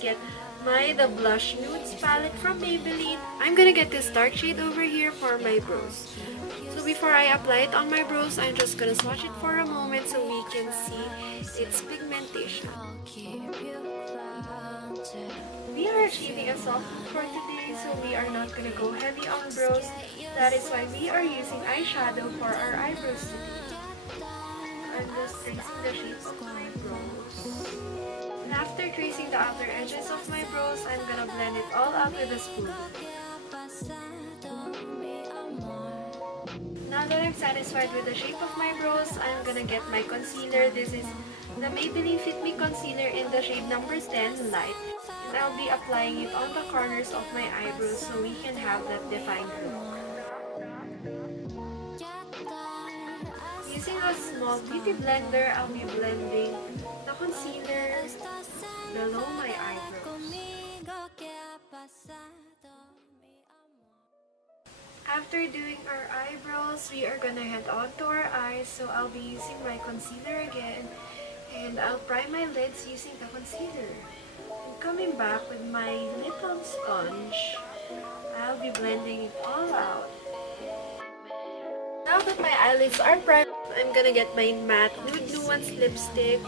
get the Blush Nudes palette from Maybelline. I'm gonna get this dark shade over here for my brows. So before I apply it on my brows, I'm just gonna swatch it for a moment so we can see its pigmentation. We are achieving a soft look for today, so we are not gonna go heavy on brows. That is why we are using eyeshadow for our eyebrows today. I'm just tracing the shape of my brows. And after tracing the outer edges of my brows, I'm gonna blend it all out with a spoon. Now that I'm satisfied with the shape of my brows, I'm gonna get my concealer. This is the Maybelline Fit Me Concealer in the shade number 10 Light. And I'll be applying it on the corners of my eyebrows so we can have that defined look. Using a small beauty blender, I'll be blending the concealer below my eyebrows. After doing our eyebrows, we are gonna head on to our eyes. So I'll be using my concealer again, and I'll prime my lids using the concealer. And coming back with my little sponge, I'll be blending it all out. Now that my eyelids are primed, I'm gonna get my matte Nude Nuance lipstick.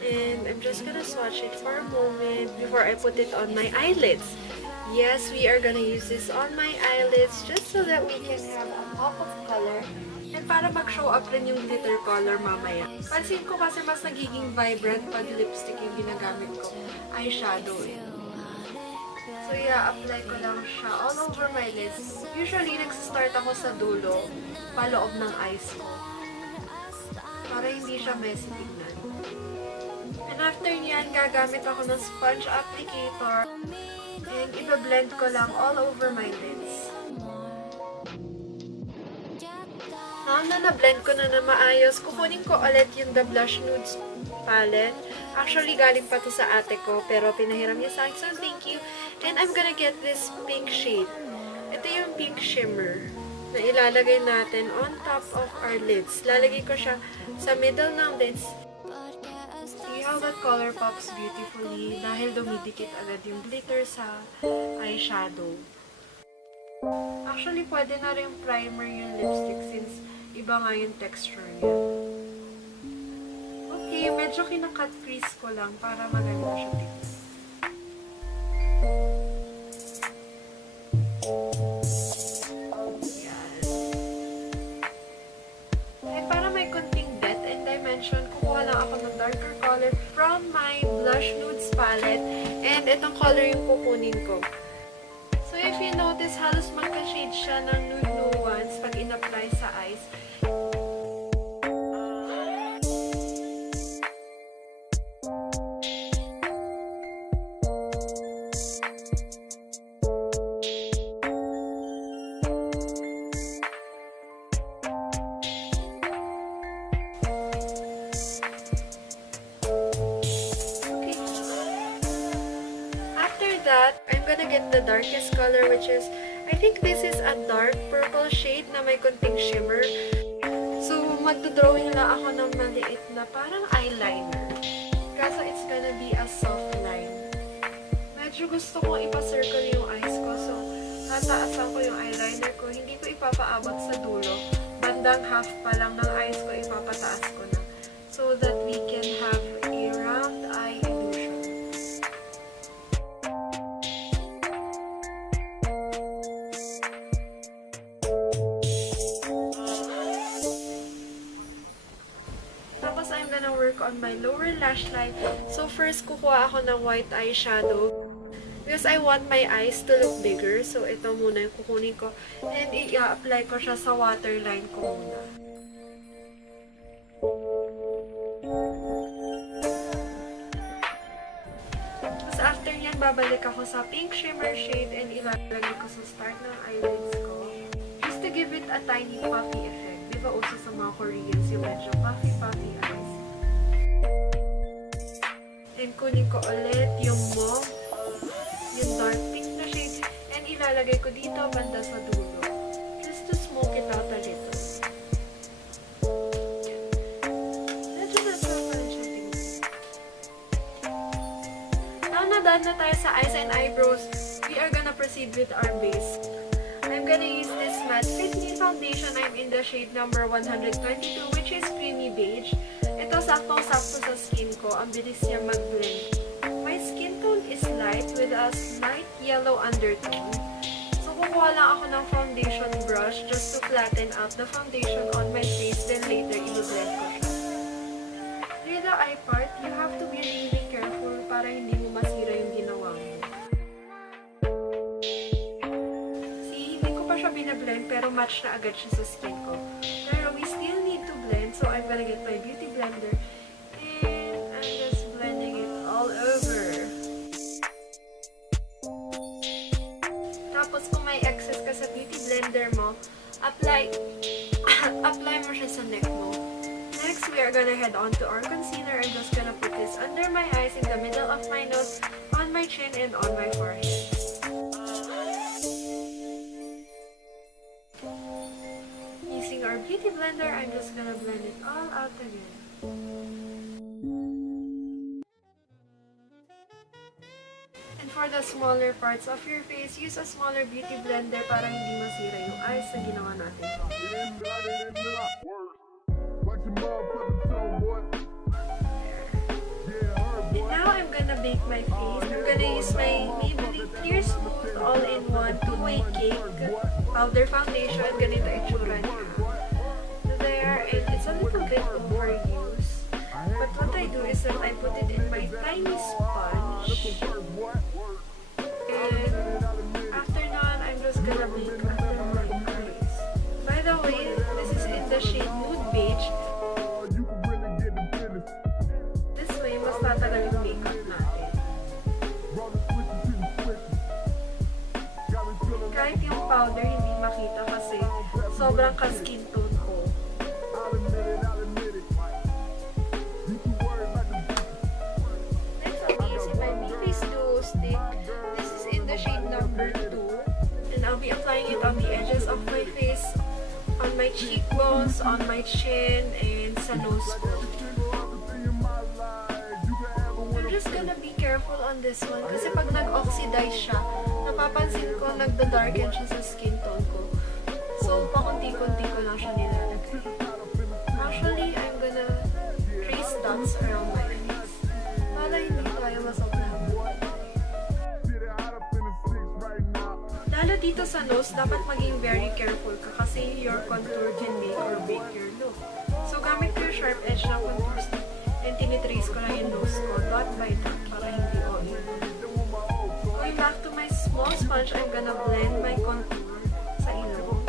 And I'm just gonna swatch it for a moment before I put it on my eyelids. Yes, we are gonna use this on my eyelids just so that we can have a pop of color and para mag-show up rin yung glitter color mamaya. Pansin ko kasi mas nagiging vibrant pag lipstick yung ginagamit ko. Eyeshadow eh. So yeah, apply ko lang siya all over my lids. Usually, nagsistart ako sa dulo, paloob ng eyes ko. Para hindi siya messy tignan. And after niyan, gagamit ako ng sponge applicator. And iba-blend ko lang all over my lids. Now na na-blend ko na maayos, kukunin ko ulit yung The Blush Nudes palette. Actually, galing pa to sa ate ko, pero pinahiram niya sa akin, so thank you. And I'm gonna get this pink shade. Ito yung pink shimmer na ilalagay natin on top of our lids. Lalagay ko siya sa middle ng lids. See how that color pops beautifully dahil dumidikit agad yung glitter sa eyeshadow. Actually, pwede na rin primer yung lipstick since iba nga yung texture niya. Okay, medyo kinakat crease ko lang para maganda siya tignan. Yan. And para may konting depth and dimension, kukuha lang ako ng darker color from my Blush Nudes palette. And itong color yung kukunin ko. So if you notice, halos magka-shade siya ng Nude Nuance pag in-apply sa eyes. That, I'm gonna get the darkest color, which is, I think this is a dark purple shade na may konting shimmer. So, magdodrawing lang ako ng maliit na parang eyeliner. Kaso, it's gonna be a soft line. Medyo gusto kong ipa-circle yung eyes ko. So, tataasan ko yung eyeliner ko. Hindi ko ipapaabot sa dulo. Bandang half pa lang ng eyes ko, ipapataas ko na. So that we can have a round eye illusion. I'm gonna work on my lower lash line. So first, kukuha ako ng white eyeshadow because I want my eyes to look bigger. So ito muna yung kukunin ko and i-apply ko siya sa waterline ko muna. Tapos after nyan, babalik ako sa pink shimmer shade and ilalagay ko sa start ng eyelids ko just to give it a tiny puffy effect. Diba uso sa mga Koreans yung medyo puffy eyes. And kunin ko ulit yung mauve, yung dark pink na shade, and ilalagay ko dito banda sa dulo. Just to smoke it out a little. Medyo nasa pa rin siya tingnan. done na tayo sa eyes and eyebrows, we are gonna proceed with our base. I'm gonna use this matte Fit Me foundation. I'm in the shade number 122, which is creamy beige. Ito saktong-sakto sa skin ko. Ang bilis niya mag-blend. My skin tone is light with a slight yellow undertone. So, kukuha lang ako ng foundation brush just to flatten out the foundation on my face. Then later, i-blend ko siya. Near the eye part, you have to be really careful para hindi mo masira yung ginawa mo. Binablend pero match na agad siya sa skin ko. Pero we still need to blend, so I'm gonna get my beauty blender and I'm just blending it all over. Tapos kung may excess ka sa beauty blender mo, apply mo siya sa neck mo. Next, we are gonna head on to our concealer. I'm just gonna put this under my eyes, in the middle of my nose, on my chin, and on my forehead. Using our beauty blender, I'm just gonna blend it all out again. And for the smaller parts of your face, use a smaller beauty blender para hindi masira yung eyes na ginawa natin. And now I'm gonna bake my face. I'm gonna use my Maybelline Clear Smooth All-in-One Two-Way Cake Powder Foundation. Ganito itsura niya. There, and it's a little bit overused. But what I do is that I put it in my tiny sponge. And after that, I'm just gonna make under my eyes. By the way, this is in the shade Nude Beige. This way, mas tatagal yung makeup natin. Kahit yung powder, hindi makita kasi sobrang ka-skin tone ko. Next, I'll be using my Beige Duo Stick. This is in the shade number 2. And I'll be applying it on the edges of my face, on my cheekbones, on my chin, and sa nose ko. I'm just gonna be careful on this one kasi pag nag-oxidize siya, napapansin ko nagda-darken siya sa skin tone ko. So, pakunti-kunti ko lang siya nilalagay. Actually, I'm gonna trace dots around my face para hindi tayo masobrahan. Lalo dito sa nose, dapat maging very careful ka kasi your contour can make or break your look. So, gamit ko yung sharp edge na contour stick and tinitrace ko lang yung nose ko dot by dot para hindi oily. Going back to my small sponge, I'm gonna blend my contour sa ilong.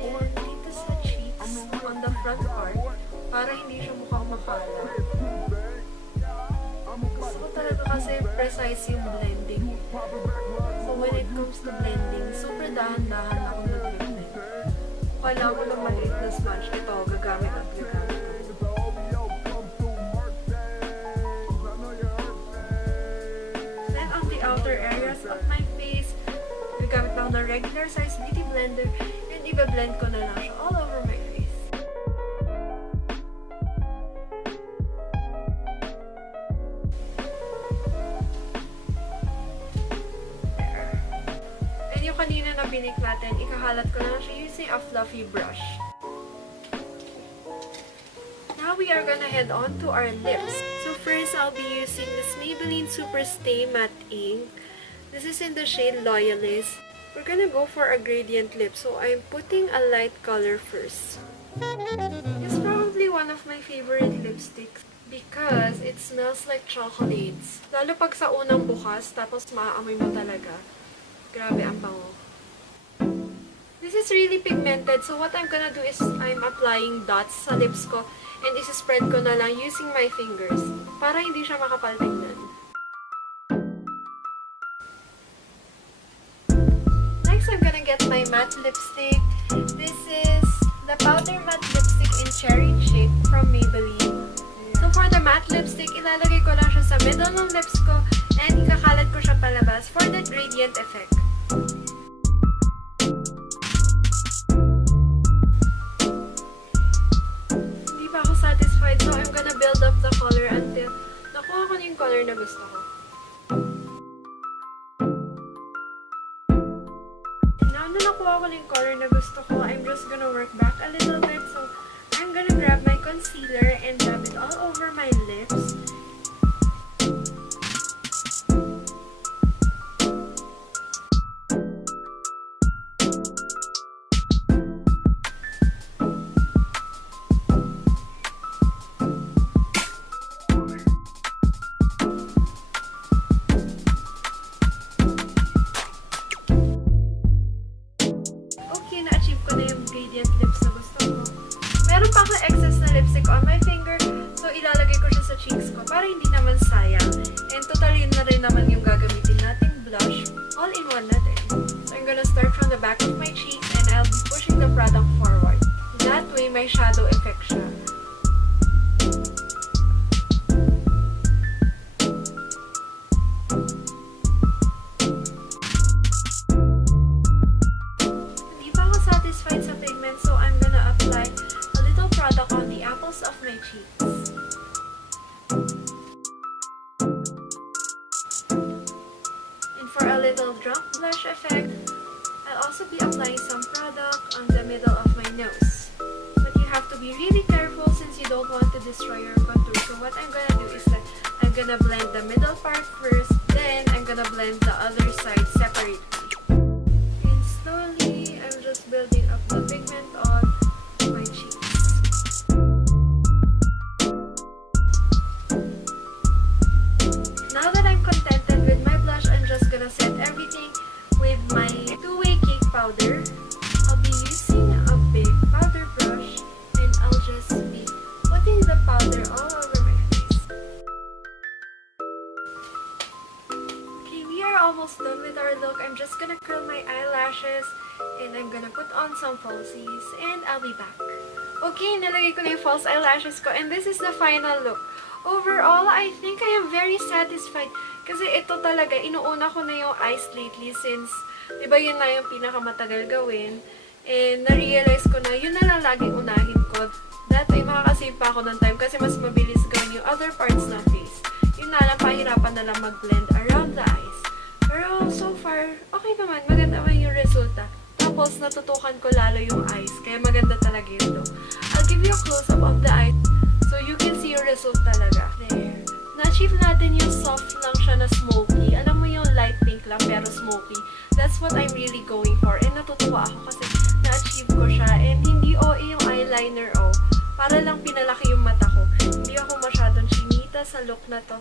And dito sa cheeks, on the front part, para hindi siya mukhang makala. Gusto ko talaga kasi precise yung blending. So when it comes to blending, super dahan-dahan ako nag-blend. Kailangan ko ng maliit na sponge. Ito, gagamit at gagamit. Then on the outer areas of my face, gagamit lang ng regular size beauty blender and i-blend ko na lang siya all over my face. And yung kanina na binik natin, ikahalat ko na lang siya using a fluffy brush. Now we are gonna head on to our lips. So first, I'll be using this Maybelline Superstay Matte Ink. This is in the shade Loyalist. We're gonna go for a gradient lip, so I'm putting a light color first. It's probably one of my favorite lipsticks because it smells like chocolates. Lalo pag sa unang bukas, tapos maaamoy mo talaga. Grabe ang bango. This is really pigmented, so what I'm gonna do is I'm applying dots sa lips ko and isi-spread ko na lang using my fingers para hindi siya makapal tingnan. Next, I'm gonna get my matte lipstick. This is the powder matte lipstick in Cherry Chic from Maybelline. So for the matte lipstick, ilalagay ko lang siya sa middle ng lips ko and ikakalat ko siya palabas for the gradient effect. Hindi pa ako satisfied, so I'm gonna build up the color until yung color na gusto ko. Now na nakuha ko yung color na gusto ko, I'm just gonna work back a little bit. So, I'm gonna grab my concealer and dab it all over my lips. Na-achieve ko na yung gradient lips na gusto ko. Meron pa akong excess na lipstick on my finger, so ilalagay ko siya sa cheeks ko para hindi naman sayang. And totally na rin naman yung gagamitin nating blush. All in one na din. So I'm gonna start from the back of my cheeks and I'll be pushing the product forward. That way, may shadow effect siya. Sa pigment, so I'm gonna apply a little product on the apples of my cheeks. And for a little drop blush effect, I'll also be applying some product on the middle of my nose. But you have to be really careful since you don't want to destroy your contour. So what I'm gonna do is that I'm gonna blend the middle part first, then I'm gonna blend the other side separately. And slowly, I'm just building up the pigment on my cheeks. Now that I'm contented with my blush, I'm just gonna set everything with my two-way cake powder. I'll be using a big powder brush and I'll just be putting the powder all over my face. Okay, we are almost done with our look. I'm just gonna curl my eyelashes and I'm gonna put on some falsies and I'll be back. Okay, nalagay ko na yung false eyelashes ko and this is the final look. Overall, I think I am very satisfied kasi ito talaga, inuuna ko na yung eyes lately since, diba yun na yung pinakamatagal gawin and na-realize ko na yun na lang laging unahin ko. That way, makakasave pa ako ng time kasi mas mabilis gawin yung other parts ng face. Yun na lang, pahirapan na lang mag-blend around the eyes. Pero so far, okay naman, maganda naman yung resulta. Tapos, natutukan ko lalo yung eyes. Kaya maganda talaga yun. I'll give you a close-up of the eyes so you can see yung result talaga. There. Na-achieve natin yung soft lang siya na smoky. Alam mo yung light pink lang pero smoky. That's what I'm really going for. And natutuwa ako kasi na-achieve ko siya. And hindi OA yung eyeliner, oh. Para lang pinalaki yung mata ko. Hindi ako masyadong chinita sa look na to.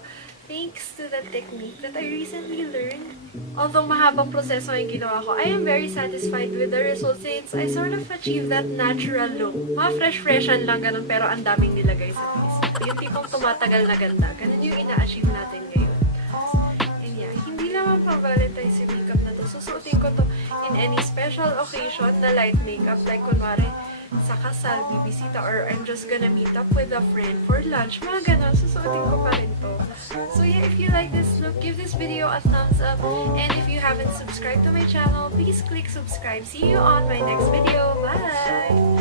Thanks to the technique that I recently learned. Although mahabang proseso yung ginawa ko, I am very satisfied with the results since I sort of achieved that natural look. Mga fresh-freshan lang ganun pero ang daming nilagay sa face. Yung tipong tumatagal na ganda. Ganun yung ina-achieve natin ngayon. And yeah, hindi naman pang Valentines yung makeup na to. Susuotin ko to in any special occasion na light makeup. Like kunwari, sa kasal, bibisita, or I'm just gonna meet up with a friend for lunch. Mga ganun, susuotin ko pa rin to. So yeah, if you like this look, give this video a thumbs up. And if you haven't subscribed to my channel, please click subscribe. See you on my next video. Bye!